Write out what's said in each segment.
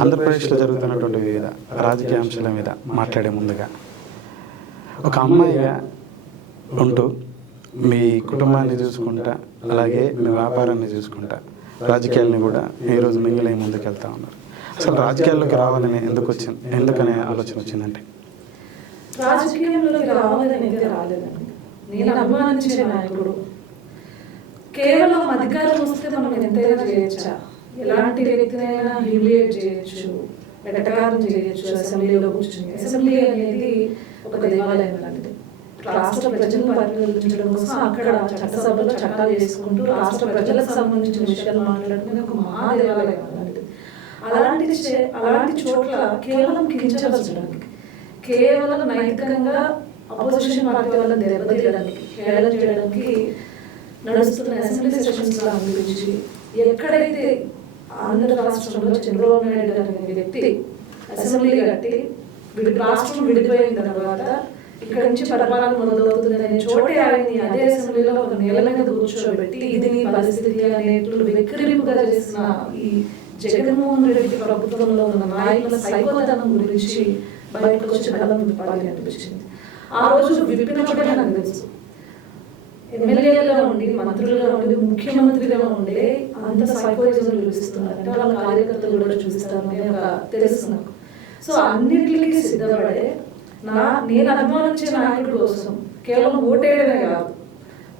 ఆంధ్రప్రదేశ్లో జరుగుతున్నటువంటి వివిధ రాజకీయ అంశాల మీద మాట్లాడే ముందుగా ఒక అమ్మాయిగా ఉంటూ మీ కుటుంబాన్ని చూసుకుంటా, అలాగే మీ వ్యాపారాన్ని చూసుకుంటా, రాజకీయాలని కూడా ఈరోజు మింగిలై ముందుకు వెళ్తా ఉన్నారు. అసలు రాజకీయాల్లోకి రావాలని ఎందుకనే ఆలోచన వచ్చిందంటే? రాజకీయంలోకి రావాలని అయితే రాలేదండి. నేను అభిమానించే నాయకుడు కేవలం అధికారం వస్తే మనం ఎంతైనా చేయొచ్చా, ఎలాంటి వ్యక్తినైనా హ్యూమిలియేట్ చేయొచ్చు, వెటకారం చేయొచ్చు. అసెంబ్లీలో కూర్చుని, అసెంబ్లీ అనేది ఒక దేవాలయం లాంటిది. రాష్ట్ర ప్రజలను పరిపాలించడం కోసం అక్కడ చట్టసభలో చట్టాలు చేసుకుంటూ రాష్ట్ర ప్రజలకు సంబంధించిన విషయాలు మాట్లాడుకునే ఒక మహాదేవాలయం లాంటిది. అలాంటి చోట్ల కేవలం కించపరచడానికి, కేవలం నైతికంగా అపోజిషన్ పార్టీ వాళ్ళని దెబ్బతీయడానికి, హేళన చేయడానికి నడుస్తున్న అసెంబ్లీ సెషన్స్ గురించి ఎక్కడైతే ఆంధ్ర రాష్ట్రంలో చంద్రబాబు నాయుడు గారు అనే వ్యక్తి అసెంబ్లీ కట్టి రాష్ట్రం విడిపోయిన తర్వాత ఇక్కడ నుంచి పరిపాలన మొదలవుతుందనే చోటే ఆయన్ని అదే అసెంబ్లీలో ఒక నేల మీద కూర్చోబెట్టి ఇది నీ పరిస్థితి అనేట్లు వెక్కిరింపుగా చేసిన ఈ జగన్మోహన్ రెడ్డి ప్రభుత్వంలో ఉన్న నాయకుల సైకోతనం గురించి బయటకు వచ్చి బలం విప్పాలి అనిపించింది. ఆ రోజు విప్పినప్పుడే నాకు తెలుసు, ఎమ్మెల్యేగా ఉండి, మంత్రులుగా ఉండి, ముఖ్యమంత్రిగా ఉండే అంత సైకోయిజం చూపిస్తున్నారంటే వాళ్ళ కార్యకర్తలు కూడా చూపిస్తారు అని ఒక తెలుసు నాకు. సో అన్నింటికి సిద్ధపడే నేను అభిమానించే నాయకుడి కోసం కేవలం ఓటేయడమే కాదు,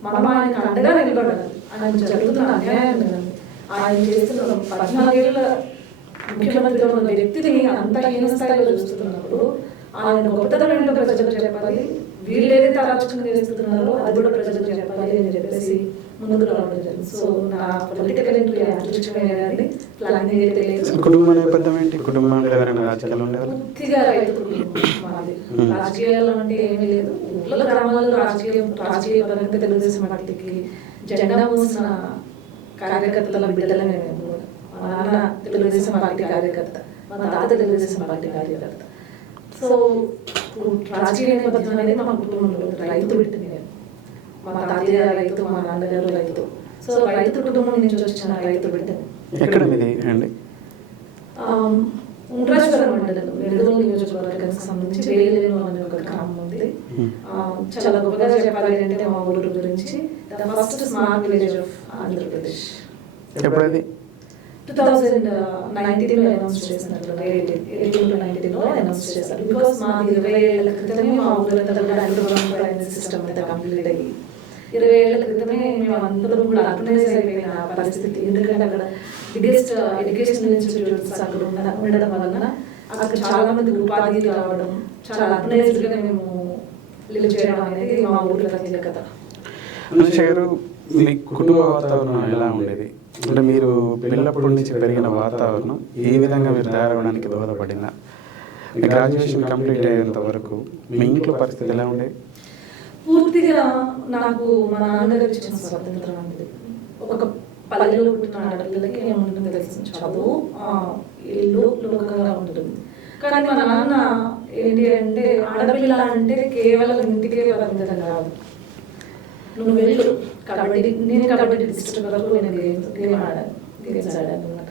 మనం ఆయనకు అండగా నిలబడాలి. ఆయన జరుగుతున్న అన్యాయం కదండి, ఆయన చేస్తున్న 14 ఏళ్ళ ముఖ్యమంత్రిగా ఉన్న వ్యక్తిని అంత హీన స్థాయిలో చూస్తున్నప్పుడు ఆయన గొప్పతనం ఏంటో ప్రజలకు చెప్పాలి, వీళ్ళు ఏదైతే ఆలోచన చేస్తున్నారో అది కూడా ప్రజలకు చెప్పాలి అని చెప్పేసి ముందుకు రావడం జరిగింది. సో నా పొలిటికల్ ఎంట్రీ యాదృచ్ఛికమైనది, ప్లానింగ్ అయితే లేదు. కుటుంబ నేపథ్యం ఏంటి? కుటుంబంలో ఎవరైనా రాజకీయాలు ఉండేవారు? పూర్తిగా రైతు కుటుంబం మాది. రాజకీయాలు అంటే ఏమీ లేదు. ఊళ్ళో గ్రామాల్లో రాజకీయ పరంగా తెలుగుదేశం పార్టీకి జెండా మోసిన కార్యకర్తల బిడ్డలనే మేము. మా నాన్న తెలుగుదేశం పార్టీ కార్యకర్త, మా తాత తెలుగుదేశం పార్టీ కార్యకర్త. సో రాజకీయ నేపథ్యం అనేది మా కుటుంబంలో రైతు బిడ్డని. మా తాతయ్య రైతు, మా నాన్నగారు రైతు. సో రైతు కుటుంబం నుంచి వచ్చిన రైతు బిడ్డని. ఎక్కడ మీది అండి? ఉండ్రాజవరం మండలం వెలుగోలు నియోజకవర్గానికి సంబంధించి వేలేరు అనే ఒక గ్రామం ఉంది. చాలా గొప్పగా చెప్పాలి అంటే మా ఊరు గురించి, the first smart village of Andhra Pradesh. ఎప్పుడది? 2019లో అనౌన్స్ చేసినట్లు, 18-19లో అనౌన్స్ చేశారు. బికాస్ మాది 20 ఏళ్ల క్రితమే మా ఊరంతా కూడా అండర్గ్రౌండ్ డ్రైనేజ్ సిస్టమ్ అయితే కంప్లీట్ అయ్యి 20 ఏళ్ల క్రితమే మేము అందరం కూడా అర్బనైజ్ అయిపోయిన పరిస్థితి. ఎందుకంటే అక్కడ బిగ్గెస్ట్ ఎడ్యుకేషనల్ ఇన్స్టిట్యూట్స్ అక్కడ ఉండడం వలన అక్కడ చాలా మంది ఉపాధి రావడం, చాలా అర్బనైజ్డ్గా మేము లివ్ చేయడం అనేది మా ఊరి ప్రత్యేకత. మీ కుటుంబ వాతావరణం ఎలా ఉండేది? అంటే మీరు పిల్లప్పటి నుంచి పెరిగిన వాతావరణం ఏ విధంగా మీరు తయారవడానికి దోహదపడిందా? మీ గ్రాడ్యుయేషన్ కంప్లీట్ అయ్యేంత వరకు మీ ఇంట్లో పరిస్థితి ఎలా ఉండేది? పూర్తిగా నాకు మా నాన్నగారు ఇచ్చిన స్వాతంత్రం అనేది, ఒక పల్లెలో పుట్టిన ఆడపిల్లలకి ఏముంటుందో తెలిసిన చదువు, ఇల్లు లోకంగా ఉంటుంది. కానీ మా నాన్న ఏంటి అంటే, ఆడపిల్ల అంటే కేవలం ఇంటికే పరిమితం కాదు, నువ్వు వెళ్ళు కబడ్డీ. నేను కబడ్డీ డిస్ట్రిక్ట్ వరకు నేను గేమ్స్ ఆడాను అనమాట.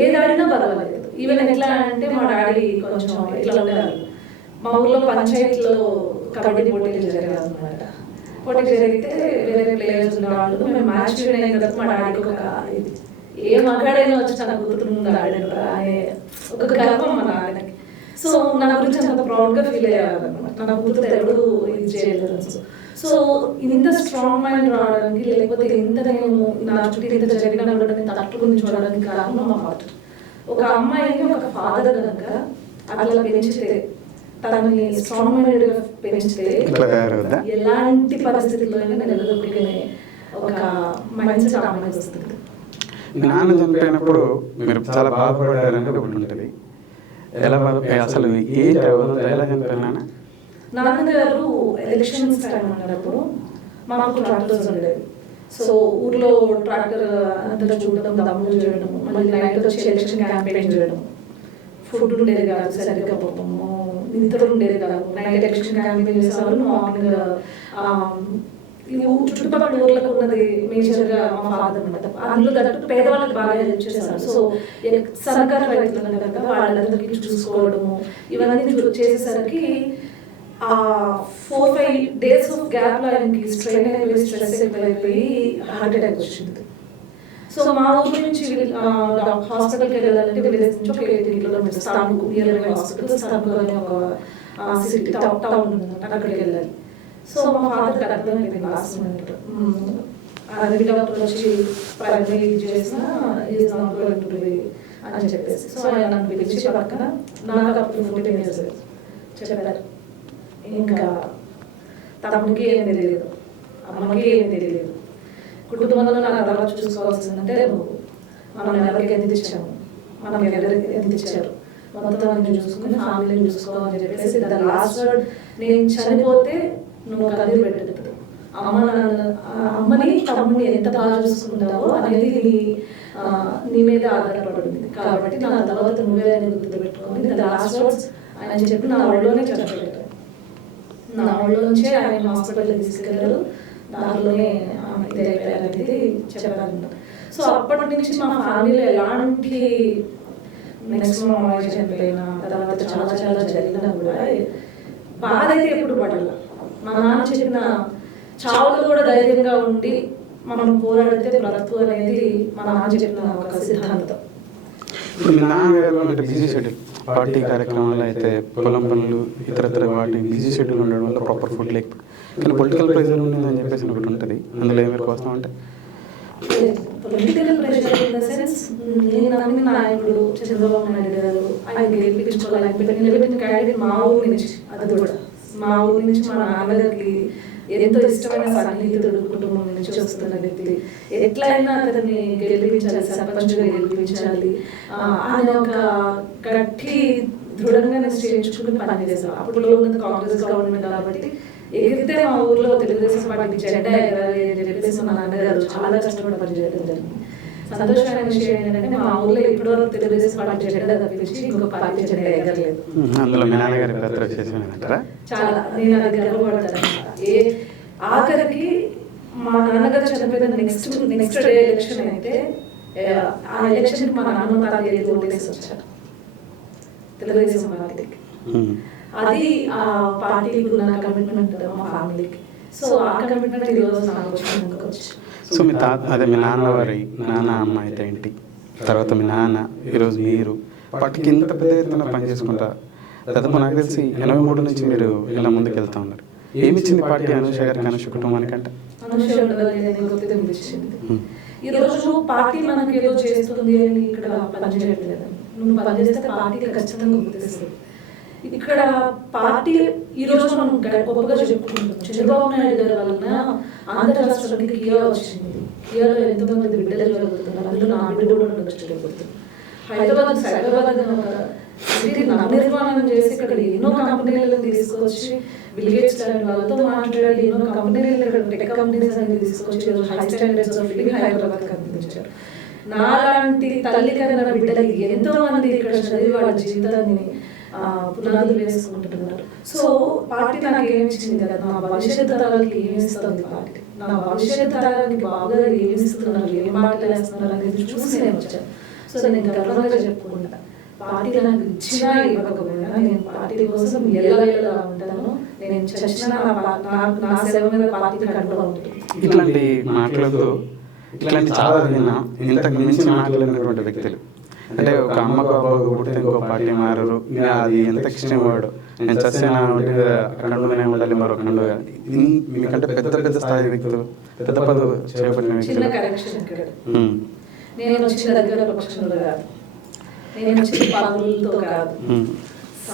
ఏది ఆడినా పర్వాలేదు. ఈవెన్ ఎట్లా అంటే మా డాడీ కొంచెం ఎట్లా ఉండేవారు, మా ఊర్లో పంచాయతీలో కబడ్డీ పోటీలు జరిగాయి అనమాట. పోటీ జరిగితే వేరే ప్లేయర్స్ ఉండేవాళ్ళు. మేము మ్యాచ్ విన్ అయిన తర్వాత మా డాడీకి ఒక ఇది, ఏ మగాడైనా వచ్చి తన కూతురు ముందు ఆడారు అనే ఒక గర్వం మా నాన్నకి. సో నా గురించి అంత ప్రౌడ్గా ఫీల్ అయ్యేవారు అనమాట, నా కూతురు ఎవరు ఇది చేయలేదు. సో ఇంత స్ట్రాంగ్ మైండ్ రావడానికి, లేకపోతే ఇంత నేను నా చుట్టూ ఇంత జరిగిన కూడా నేను తట్టుకుని చూడడానికి కారణం మా ఫాదర్. ఒక అమ్మాయిని ఒక ఫాదర్ కనుక అట్లా పెంచితే, తనని స్ట్రాంగ్ మైండ్గా పెంచితే ఎలాంటి పరిస్థితుల్లోనే నిలదొక్కునే ఒక మైండ్ సెట్ అమ్మాయికి వస్తుంది. నాన్న చనిపోయినప్పుడు మీరు చాలా బాధపడారని ఒకటి ఉంటుంది. ఎలా అసలు ఎలా చనిపోయినా? నాన్నగారు ఎలక్షన్స్ టైం ఉన్నప్పుడు మాకు ట్రాక్టర్స్ ఉండేవి. సో ఊర్లో ట్రాక్టర్ అంతా చూడడం, దమ్ములు చేయడం, మళ్ళీ నైట్ వచ్చి ఎలక్షన్ క్యాంపెయిన్ చేయడం, ఫుడ్ ఉండేది కాదు సరిగ్గా, పాపము నిద్ర ఉండేది కాదు. నైట్ ఎలక్షన్ క్యాంపెయిన్ చేసేవాళ్ళు, మార్నింగ్ ఈ చుట్టుపక్కల ఊర్లకు ఉన్నది మేజర్గా మా ఫాదర్ అనమాట. అందులో తగ్గట్టు పేదవాళ్ళకి బాగా హెల్ప్ చేశారు. సో సర్కారు రైతులు అన్నారు కదా, వాళ్ళందరికీ చూసుకోవడము ఇవన్నీ చేసేసరికి 4-5 days ఆఫ్ గ్యాప్లో ఆయనకి స్ట్రెయిన్ అయిపోయి స్ట్రెస్ అయిపోయి హార్ట్ అటాక్ వచ్చింది. సో మా ఊరి నుంచి హాస్పిటల్కి వెళ్ళాలంటే విలేజ్ నుంచి ఒక 18 kilometers స్థానిక నియర్ బై హాస్పిటల్ స్థానిక అనే ఒక సిటీ టౌన్ ఉందన్నమాట, అక్కడికి వెళ్ళాలి. సో మా ఫాదర్కి అర్థమైపోయింది లాస్ట్ మినిట్. అరవి డాక్టర్ వచ్చి ప్రైమరీ చేసిన is not going to be అని చెప్పేసి, సో ఆయన నన్ను పిలిచి పక్కన, నాకు అప్పుడు 14 years చెప్పారు, ఇంకా తమ్ముడికి ఏం తెలియదు, అమ్మకి ఏం తెలియదు, కుటుంబంలో నా తర్వాత చూసుకోవాల్సిందంటే నువ్వు, మనం ఎవరికి ఎంత ఇచ్చాము, మనం ఎవరికి ఎంత ఇచ్చారు, మొత్తం అన్ని చూసుకుని ఫ్యామిలీని చూసుకోవాలని చెప్పేసి ద లాస్ట్ వర్డ్, నేను చనిపోతే నువ్వు కదిలి పెట్టదు, అమ్మని తమ్ముని ఎంత బాగా చూసుకుంటావో అనేది నీ మీద ఆధారపడింది, కాబట్టి నా తర్వాత నువ్వే అని గుర్తుపెట్టుకోవాలి. ద లాస్ట్ వర్డ్స్ ఆయన చెప్పి నా ఒళ్ళోనే చెప్పలేదు, నా ఒళ్ళో నుంచే ఆయన హాస్పిటల్కి తీసుకెళ్ళారు, దానిలోనే ఇదైపోయారనేది చెప్పారు. సో అప్పటి నుంచి మా ఫ్యామిలీలో ఎలాంటి నెక్స్ట్ మా అమ్మాయి చనిపోయినా తర్వాత చాలా చాలా జరిగినా కూడా బాధ అయితే ఎప్పుడు పడాల. మా నాన్న చెప్పిన చావులు కూడా ధైర్యంగా ఉండి మనం పోరాడితే బ్రతుకు అనేది మా నాన్న చెప్పిన ఒక సిద్ధాంతం. ఇప్పుడు మీ నాన్నగారు అంటే బిజీ షెడ్యూల్, పార్టీ కార్యక్రమాలు అయితే పొలం పనులు ఇతరత్ర వాటి బిజీ షెడ్యూల్ ఉండడం వల్ల ప్రాపర్ ఫుడ్ లేకపోతే, కానీ పొలిటికల్ ప్రెజర్ ఉండిందని చెప్పేసి ఒకటి ఉంటుంది, అందులో ఏమి కోసం అంటే political pressure in the sense, నేను నమ్మిన నాయకుడు చంద్రబాబు నాయుడు గారు, ఆయన గెలిపించుకోవాలి, ఆయన నిలబెట్టిన క్యాండిడేట్ మా ఊరి నుంచి, అది కూడా మా ఊరి నుంచి మా నాన్నగారికి ఎంతో ఇష్టమైన సన్నిహితుడు కుటుంబం నుంచి వస్తున్న వ్యక్తి, ఎట్లయినా అతన్ని గెలిపించాలి, సర్పంచ్గా గెలిపించాలి ఆయన ఒక గట్టి దృఢంగా నిశ్చయించుకుని పనిచేశారు. అప్పుడు ఉన్నది కాంగ్రెస్ గవర్నమెంట్ కాబట్టి ఎగిరితే మా ఊర్లో తెలుగుదేశం పార్టీ జెండా ఎగరాలి అని చెప్పేసి మా నాన్నగారు చాలా కష్టపడి పనిచేయడం జరిగింది. సంతోషమైన విషయం ఏంటంటే మా ఊర్లో ఇప్పటివరకు తెలుగుదేశం పార్టీ జెండా తప్పించి ఇంకొక పార్టీ జెండా ఎగరలేదు. చాలా నేను అది గర్వపడతాను. ఆఖరికి మా నాన్నగారు చనిపోయిన నెక్స్ట్ డే ఎలక్షన్ అయితే ఆ ఎలక్షన్ మా నాన్న తాను ఓటేసి వచ్చారు తెలుగుదేశం పార్టీకి. అది ఆ పార్టీకి ఉన్న కమిట్మెంట్ మా ఫ్యామిలీకి. సో ఆ కమిట్మెంట్ ఈరోజు నాకు వచ్చింది. సో మీ అదే మీ నాన్న అమ్మ అయితే ఏంటి, తర్వాత మీ నాన్న, ఈరోజు మీరు పార్టీకి ఇంత పెద్ద ఎత్తున పని చేసుకుంటా, దాదాపు నాకు తెలిసి 83 నుంచి మీరు ఇలా ముందుకు వెళ్తా ఉన్నారు. ఏమి ఇచ్చింది పార్టీ అనూష గారికి, అనూష కుటుంబానికి అంటే? ఈరోజు పార్టీ మనకి ఏదో చేస్తుంది అని ఇక్కడ పనిచేయట్లేదు, నువ్వు పనిచేస్తే పార్టీ ఖచ్చితంగా గుర్తిస్తుంది. ఇక్కడ పార్టీ ఈ రోజు మనం గొప్పగా చెప్పుకుంటున్నాం, చంద్రబాబు నాయుడు గారి వలన ఆంధ్ర రాష్ట్రానికి కియా వచ్చింది. కియాలో ఎంతోమంది బిడ్డలు జరుగుతున్నారు, అందులో నా బిడ్డ కూడా ఉండొచ్చు. హైదరాబాద్ సిటీ నిర్మాణం చేసి ఇక్కడ ఎన్నో కంపెనీలను తీసుకొచ్చి బిల్గేట్స్ లాంటి వాళ్ళతో మాట్లాడి ఎన్నో కంపెనీలు, టెక్ కంపెనీస్ అన్ని తీసుకొచ్చి హై స్టాండర్డ్స్ ఆఫ్ లివింగ్ హైదరాబాద్కి అందించారు. నాలాంటి తల్లి కన్నా బిడ్డలకి ఎంతో మంది ఇక్కడ చదివి వాళ్ళ జీవితాన్ని పునాదులు వేసుకుంటున్నారు. సో పార్టీ నాకు ఏమి ఇచ్చింది కదా, నా భవిష్యత్తు తరాలకి ఏమి ఇస్తుంది పార్టీ, నా భవిష్యత్తు తరాలకి బాగా ఏమి ఇస్తున్నారు, ఏం మాట్లాడేస్తున్నారు అనేది చూసి నేను వచ్చాను. సో నేను గర్వంగా చెప్పుకుంటా, పార్టీ నాకు ఇచ్చినా ఇవ్వకపోయినా నేను పార్టీ కోసం ఎలా ఉంటాను, నేను చచ్చిన నా సేవ మీద పార్టీ కంటూ ఉంటుంది. ఇట్లాంటి మాటలతో ఇట్లాంటి చాలా విన్నా, ఇంతకు మించి మాట్లాడినటువంటి వ్యక్తులు అంటే ఒక అమ్మకు అబ్బాకు పుడితే ఇంకో పార్టీ మారరు, ఇంకా అది ఎంత ఇష్టం వాడు, నేను చచ్చిన కండుగానే ఉండాలి మరో కండుగా. మీకంటే పెద్ద పెద్ద స్థాయి వ్యక్తులు, పెద్ద పదవి చేపట్టిన వ్యక్తులు. నేను వచ్చిన దగ్గర పక్షంలో కాదు, నేను వచ్చిన పనులతో కాదు,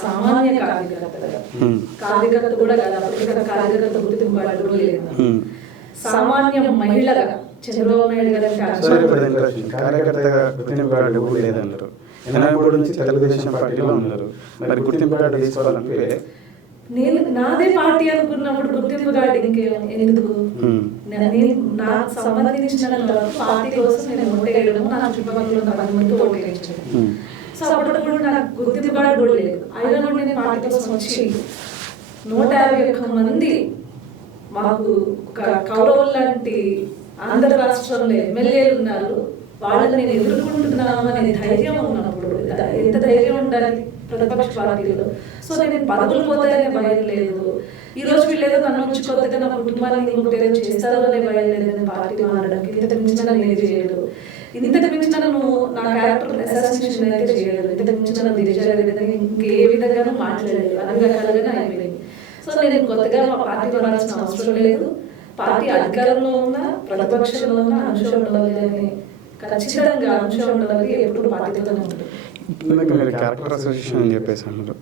సామాన్య కార్యకర్త కూడా కాదు, అప్పటికక్కడ కార్యకర్త గుర్తింపు కూడా లేదు, సామాన్య మహిళగా చంద్రబాబు నాయుడు గారు కార్యకర్తగా గుర్తింపు లేదన్నారు. 83 నుంచి తెలుగుదేశం పార్టీలో ఉన్నారు, మరి గుర్తింపు కార్డు తీసుకోవాలంటే నేను నాదే పార్టీ అనుకున్నప్పుడు గుర్తింపు కార్డు ఎందుకు? నాకు సంబంధించిన పార్టీ కోసం నేను ఓటేయడం, నా చుట్టుపక్కల ఉన్న 10 మంది ఓటేయించడం. సో అప్పుడు నాకు గుర్తింపు కార్డు కూడా లేదు. అయినా కూడా నేను పార్టీ కోసం వచ్చి 151 మంది మాకు ఒక కౌరవులు లాంటి ఆంధ్ర రాష్ట్రంలో ఎమ్మెల్యేలు ఉన్నారు, వాళ్ళని నేను ఎదుర్కొంటున్నాను అనే ధైర్యం ఉన్నప్పుడు ఎంత ధైర్యం ఉండాలి ప్రతిపక్ష పార్టీలో. సో నేను పదవులు పోతాయనే భయం లేదు, ఈ రోజు వీళ్ళేదో నన్ను నుంచి కొత్తగా నా కుటుంబాన్ని ఇంకొకటి ఏదో చేస్తారు అనే భయం లేదు. నేను పార్టీ మారడానికి ఇంతకు మించిన నేను చేయలేదు, ఇంతకు మించిన నువ్వు నా క్యారెక్టర్ అసాసినేషన్ అయితే చేయలేదు, ఇంతకు మించిన దిగజారేదని ఇంకే విధంగానూ మాట్లాడలేదు, అన్ని రకాలుగానే అయిపోయింది. సో నేను కొత్తగా మా పార్టీ మారాల్సిన అవసరం లేదు, పార్టీ అధికారంలో ఉన్న ప్రతిపక్షంలో ఉన్న అంశం ఉండాలి అని ఖచ్చితంగా అంశం ఉండాలి, ఎప్పుడు పార్టీతోనే ఉంటుంది. మీరు క్యారెక్టర్ అసోసియేషన్ అని చెప్పేసి అన్నారు.